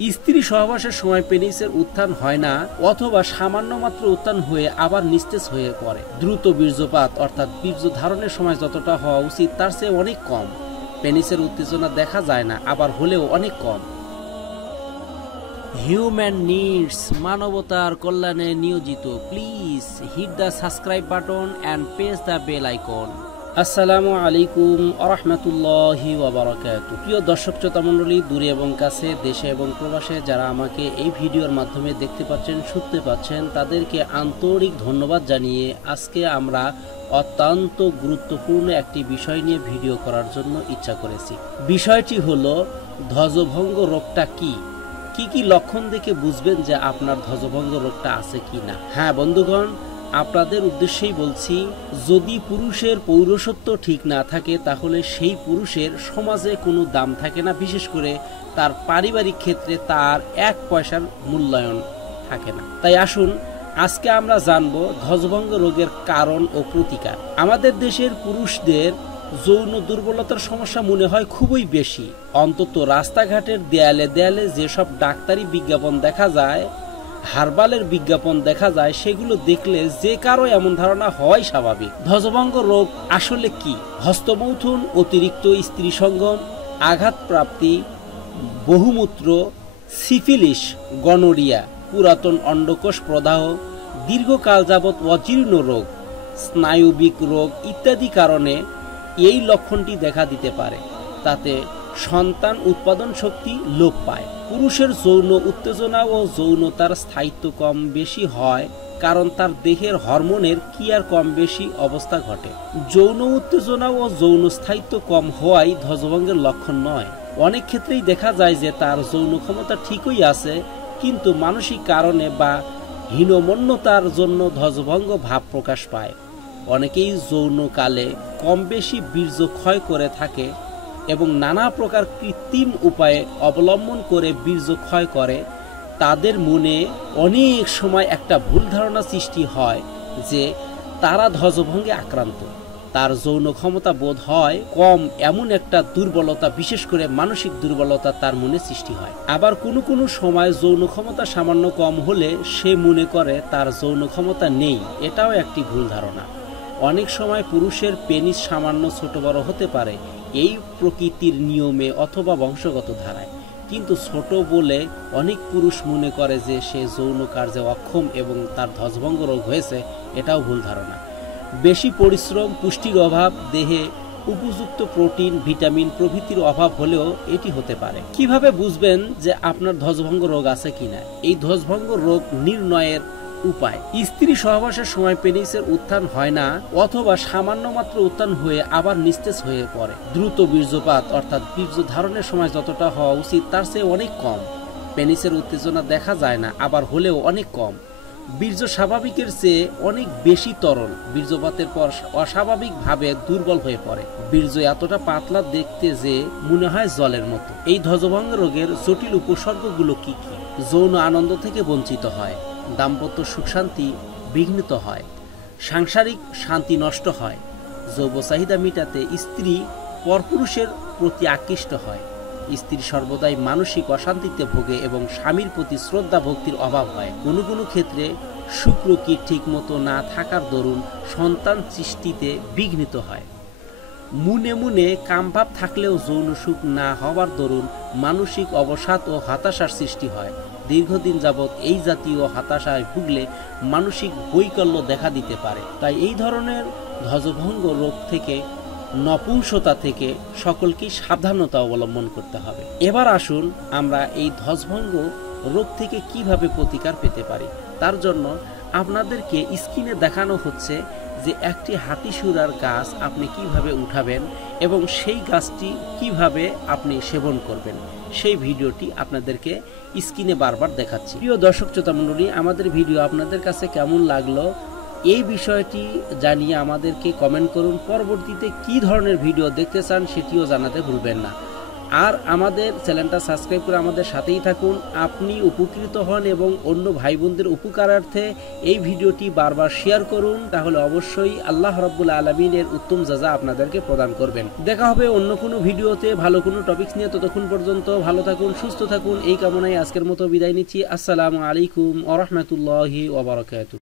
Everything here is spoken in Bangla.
স্ত্রী সহবাসের সময় পেনিসের উত্থান হয় না অথবা সামান্য মাত্র উত্থান হয়ে আবার নিস্তেজ হয়ে পড়ে। দ্রুত বীর্যপাত অর্থাৎ বীর্য ধারণের সময় যতটা হওয়া উচিত তার চেয়ে অনেক কম। পেনিসের উত্তেজনা দেখা যায় না, আবার হলেও অনেক কম। হিউম্যান নিডস, মানবতার কল্যাণে নিয়োজিত। Please hit the subscribe button and press the bell icon. আসসালামু আলাইকুম আরহামতুল্লাহি ওয়া বারাকাতুহু। প্রিয় দর্শক শ্রোতা মণ্ডলী, দূরে এবং কাছে, দেশে এবং প্রবাসে যারা আমাকে এই ভিডিওর মাধ্যমে দেখতে পাচ্ছেন, শুনতে পাচ্ছেন, তাদেরকে আন্তরিক ধন্যবাদ জানিয়ে আজকে আমরা অত্যন্ত গুরুত্বপূর্ণ একটি বিষয় নিয়ে ভিডিও করার জন্য ইচ্ছা করেছি। বিষয়টি হলো ধ্বজভঙ্গ রোগটা কি কি লক্ষণ দেখে বুঝবেন যে আপনার ধ্বজভঙ্গ রোগটা আছে কি না। হ্যাঁ বন্ধুগণ, আপনাদের উদ্দেশ্যেই বলছি, যদি পুরুষের পৌরসত্ব ঠিক না থাকে তাহলে সেই পুরুষের সমাজে কোনো দাম থাকে না, বিশেষ করে তার পারিবারিক ক্ষেত্রে তার এক পয়সার মূল্যায়ন থাকে না। তাই আসুন আজকে আমরা জানবো ধ্বজভঙ্গ রোগের কারণ ও প্রতিকার। আমাদের দেশের পুরুষদের যৌন দুর্বলতার সমস্যা মনে হয় খুবই বেশি। অন্তত রাস্তাঘাটের দেয়ালে দেয়ালে যেসব ডাক্তারি বিজ্ঞাপন দেখা যায়, হারবালের বিজ্ঞাপন দেখা যায়, সেগুলো দেখলে যে কারো এমন ধারণা হয় স্বাভাবিক। ধ্বজভঙ্গ রোগ আসলে কি? হস্তমৈথুন, অতিরিক্ত স্ত্রী সঙ্গম, আঘাতপ্রাপ্তি, বহুমূত্র, সিফিলিস, গনোরিয়া, পুরাতন অন্ডকোষ প্রদাহ, দীর্ঘকাল যাবৎ অজীর্ণ রোগ, স্নায়বিক রোগ ইত্যাদি কারণে এই লক্ষণটি দেখা দিতে পারে। তাতে সন্তান উৎপাদন শক্তি লোপ পায়। পুরুষের যৌন উত্তেজনা ও যৌনতার স্থায়িত্ব কম বেশি হয়, কারণ তার দেহের হরমোনের ক্রিয়ার কম বেশি অবস্থা ঘটে। যৌন উত্তেজনা ও যৌন স্থায়িত্ব কম হওয়াই ধ্বজভঙ্গের লক্ষণ নয়। অনেক ক্ষেত্রেই দেখা যায় যে তার যৌন ক্ষমতা ঠিকই আছে, কিন্তু মানসিক কারণে বা হীনমন্যতার জন্য ধ্বজভঙ্গ ভাব প্রকাশ পায়। অনেকেই যৌনকালে কম বেশি বীর্য ক্ষয় করে থাকে এবং নানা প্রকার কৃত্রিম উপায়ে অবলম্বন করে বীর্য ক্ষয় করে। তাদের মনে অনেক সময় একটা ভুল ধারণা সৃষ্টি হয় যে তারা ধ্বজভঙ্গে আক্রান্ত, তার যৌন ক্ষমতা বোধ হয় কম, এমন একটা দুর্বলতা, বিশেষ করে মানসিক দুর্বলতা তার মনে সৃষ্টি হয়। আবার কোনো সময় যৌন ক্ষমতা সামান্য কম হলে সে মনে করে তার যৌন ক্ষমতা নেই, এটাও একটি ভুল ধারণা। অনেক সময় পুরুষের পেনিস সামান্য ছোট বড় হতে পারে, এই প্রকৃতির নিয়মে অথবা বংশগত ধারায়, কিন্তু ছোট বলে অনেক পুরুষ মনে করে যে সে যৌন কার্যে অক্ষম এবং তার ধ্বজভঙ্গ রোগ হয়েছে, এটাও ভুল ধারণা। বেশি পরিশ্রম, পুষ্টির অভাব, দেহে উপযুক্ত প্রোটিন, ভিটামিন প্রভৃতির অভাব হলেও এটি হতে পারে। কিভাবে বুঝবেন যে আপনার ধ্বজভঙ্গ রোগ আছে কিনা? এই ধ্বজভঙ্গ রোগ নির্ণয়ের উপায়: স্ত্রী সহবাসের সময় পেনিসের উত্থান হয় না অথবা সামান্য মাত্র উত্থান হয়ে আবার নিস্তেজ হয়ে পড়ে। দ্রুত বীর্যপাত অর্থাৎ বীর্য ধারণের সময় যতটা হওয়া উচিত তার চেয়ে অনেক কম। পেনিসের উত্তেজনা দেখা যায় না, আবার হলেও অনেক কম। বীর্য স্বাভাবিকের চেয়ে অনেক বেশি তরল, বীর্যপাতের পর অস্বাভাবিকভাবে দুর্বল হয়ে পড়ে। বীর্য এতটা পাতলা দেখতে যে মনে হয় জলের মতো। এই ধ্বজভঙ্গ রোগের জটিল উপসর্গগুলো কি কি? যৌন আনন্দ থেকে বঞ্চিত হয়, দাম্পত্য সুখ শান্তি বিঘ্নিত হয়, সাংসারিক শান্তি নষ্ট হয়, যৌব চাহিদা মেটাতে স্ত্রী পরপুরুষের প্রতি আকৃষ্ট হয়, স্ত্রী সর্বদাই মানসিক অশান্তিতে ভোগে এবং স্বামীর প্রতি শ্রদ্ধা ভক্তির অভাব হয়। কোনো ক্ষেত্রে শুক্রকি ঠিক মতো না থাকার দরুন সন্তান সৃষ্টিতে বিঘ্নিত হয়। মনে কামভাব থাকলেও যৌন সুখ না হওয়ার দরুন মানসিক অবসাদ ও হতাশার সৃষ্টি হয়। দীর্ঘদিন যাবৎ এই জাতীয় হতাশায় ভুগলে মানসিক বৈকল্য দেখা দিতে পারে। তাই এই ধরনের ধ্বজভঙ্গ রোগ থেকে, নপুংসতা থেকে সকলকে সাবধানতা অবলম্বন করতে হবে। এবার আসুন আমরা এই ধ্বজভঙ্গ রোগ থেকে কিভাবে প্রতিকার পেতে পারি। তার জন্য আপনাদেরকে স্ক্রিনে দেখানো হচ্ছে যে একটি হাতিসুরার গাছ আপনি কিভাবে উঠাবেন এবং সেই গাছটি কিভাবে আপনি সেবন করবেন, সেই ভিডিওটি আপনাদেরকে স্ক্রিনে বারবার দেখাচ্ছি। প্রিয় দর্শক শ্রোতা মণ্ডলী, আমাদের ভিডিও আপনাদের কাছে কেমন লাগলো এই বিষয়টি জানিয়ে আমাদেরকে কমেন্ট করুন। পরবর্তীতে কি ধরনের ভিডিও দেখতে চান সেটিও জানাতে ভুলবেন না। আর আমাদের চ্যানেলটা সাবস্ক্রাইব করে আমাদের সাথেই থাকুন। আপনি উপকৃত হন এবং অন্য ভাই বোনদের উপকারার্থে এই ভিডিওটি বারবার শেয়ার করুন, তাহলে অবশ্যই আল্লাহ রাব্বুল আলামিনের উত্তম জাযা আপনাদেরকে প্রদান করবেন। দেখা হবে অন্য কোনো ভিডিওতে ভালো কোনো টপিকস নিয়ে। ততক্ষণ পর্যন্ত ভালো থাকুন, সুস্থ থাকুন, এই কামনায় আজকের মতো বিদায় নিচ্ছি। আসসালামু আলাইকুম ওয়া রাহমাতুল্লাহি ওয়া বারাকাতুহু।